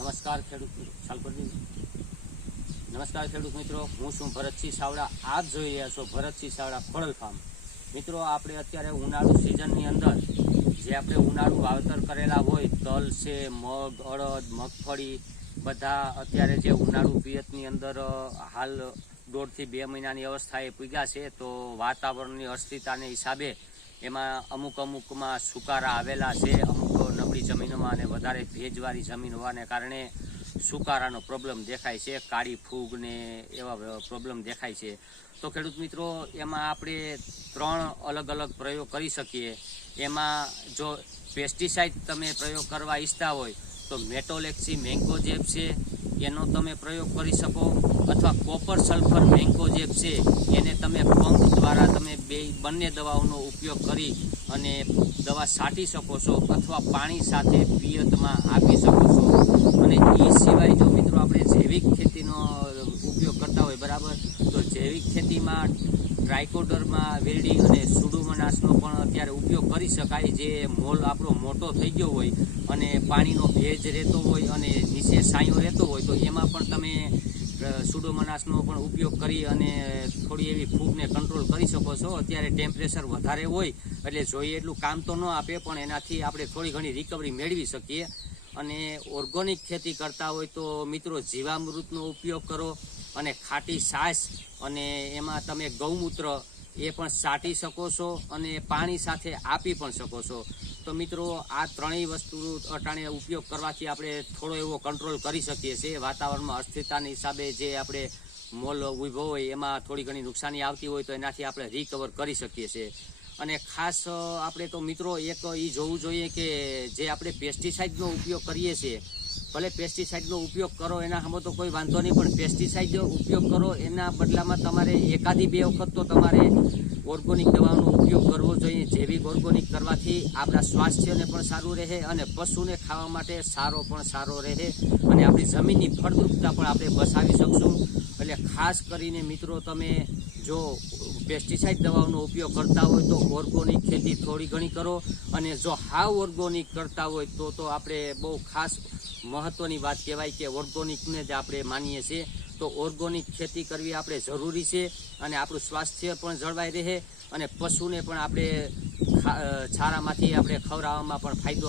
નમસ્કાર ખેડૂત સાલપરજી નમસ્કાર ખેડૂત મિત્રો. હું છું ભરતસિંહ સાવડા. આપ જોઈ રહ્યા છો ભરતસિંહ સાવડા ખોડલ ફાર્મ મિત્રો, આપણે અત્યારે ઉનાળુ સિઝનની અંદર જે આપણે ઉનાળુ વાવેતર કરેલા હોય તલ છે મગ, અડદ, મગફળી, બધા અત્યારે જે ઉનાળુ પિયતની અંદર હાલ દોઢથી બે મહિનાની અવસ્થાએ પૂગ્યા છે, તો વાતાવરણની અસ્થિરતાને હિસાબે એમાં અમુક અમુકમાં સુકારા આવેલા છે, અમુક નબળી જમીનોમાં અને વધારે ભેજવાળી જમીન હોવાને કારણે સુકારાનો પ્રોબ્લેમ દેખાય છે, કાળી ફૂગ ને એવા પ્રોબ્લેમ દેખાય છે. તો ખેડૂત મિત્રો, એમાં આપણે ત્રણ અલગ અલગ પ્રયોગ કરી શકીએ. એમાં જો પેસ્ટિસાઇડ તમે પ્રયોગ કરવા ઈચ્છતા હોય, તો મેટોલેક્સી મેન્કોજેબ છે એનો તમે પ્રયોગ કરી શકો, અથવા કોપર સલ્ફર મેન્કોજેબ છે, એને તમે પંપ દ્વારા તમે બે, બંને દવાઓનો ઉપયોગ કરી અને દવા છાંટી શકો છો, અથવા પાણી સાથે પિયતમાં આપી શકો છો. અને એ સિવાય જો મિત્રો આપણે જૈવિક ખેતીનો ઉપયોગ કરતા હોય, બરાબર? તો જૈવિક ખેતીમાં ટ્રાઇકોડરમાં વેરડી અને સુડુમનાસનો પણ અત્યારે ઉપયોગ કરી શકાય જે મોલ આપણો મોટો થઈ ગયો હોય અને પાણીનો ભેજ રહેતો હોય અને નીચે સાયો રહેતો હોય તો એમાં પણ તમે સુડોમનાસનો પણ ઉપયોગ કરી અને થોડી એવી ફૂગને કંટ્રોલ કરી શકો છો. અત્યારે ટેમ્પરેચર વધારે હોય એટલે જોઈએ એટલું કામ તો ન આપે પણ એનાથી આપણે થોડી ઘણી રિકવરી મેળવી શકીએ. અને ઓર્ગોનિક ખેતી કરતા હોય તો મિત્રો જીવામૃતનો ઉપયોગ કરો અને ખાટી છાશ અને એમાં તમે ગૌમૂત્ર એ પણ સાટી શકો છો અને પાણી સાથે આપી પણ શકો છો. તો મિત્રો આ ત્રણેય વસ્તુ અટાણે ઉપયોગ કરવાથી આપણે થોડો એવો કંટ્રોલ કરી શકીએ છીએ. વાતાવરણમાં અસ્થિરતાના હિસાબે જે આપણે મોલ ઊભો હોય એમાં થોડી ઘણી નુકસાની આવતી હોય તો એનાથી આપણે રિકવર કરી શકીએ છીએ. અને ખાસ આપણે તો મિત્રો એક એ જોવું જોઈએ કે જે આપણે પેસ્ટિસાઇડનો ઉપયોગ કરીએ છીએ, ભલે પેસ્ટિસાઇડનો ઉપયોગ કરો એના સામે તો કોઈ વાંધો નહીં, પણ પેસ્ટિસાઇડનો ઉપયોગ કરો એના બદલામાં તમારે એકાદી બે વખત તો તમારે ઓર્ગોનિક દવાનો ઉપયોગ કરવો જોઈએ. જૈવિક ઓર્ગોનિક કરવાથી આપણા સ્વાસ્થ્યને પણ સારું રહે અને પશુને ખાવા માટે સારો પણ સારો રહે અને આપણી જમીનની ફળદ્રુપતા પણ આપણે બસાવી શકશું. એટલે ખાસ કરીને મિત્રો તમે જો પેસ્ટિસાઇડ દવાઓનો ઉપયોગ કરતા હોય તો ઓર્ગોનિક ખેતી થોડી ઘણી કરો. અને જો હાવ ઓર્ગોનિક કરતા હોય તો તો આપણે બહુ ખાસ મહત્ત્વની વાત કહેવાય કે ઓર્ગોનિકને જ આપણે માનીએ છીએ. તો ઓર્ગોનિક ખેતી કરવી આપણે જરૂરી છે અને આપણું સ્વાસ્થ્ય પણ જળવાઈ રહે અને પશુને પણ આપણે છારામાંથી આપણે ખવડાવવામાં પણ ફાયદો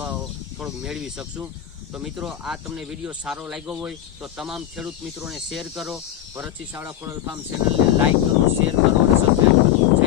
થોડોક મેળવી શકશું. તો મિત્રો, આ તમને વીડિયો સારો લાગ્યો હોય તો તમામ ખેડૂત મિત્રોને શેર કરો. ભરતસિંહ શાળા ખોડલ ફાર્મ ચેનલને લાઈક કરો શેર કરો અને સબસ્ક્રાઈબ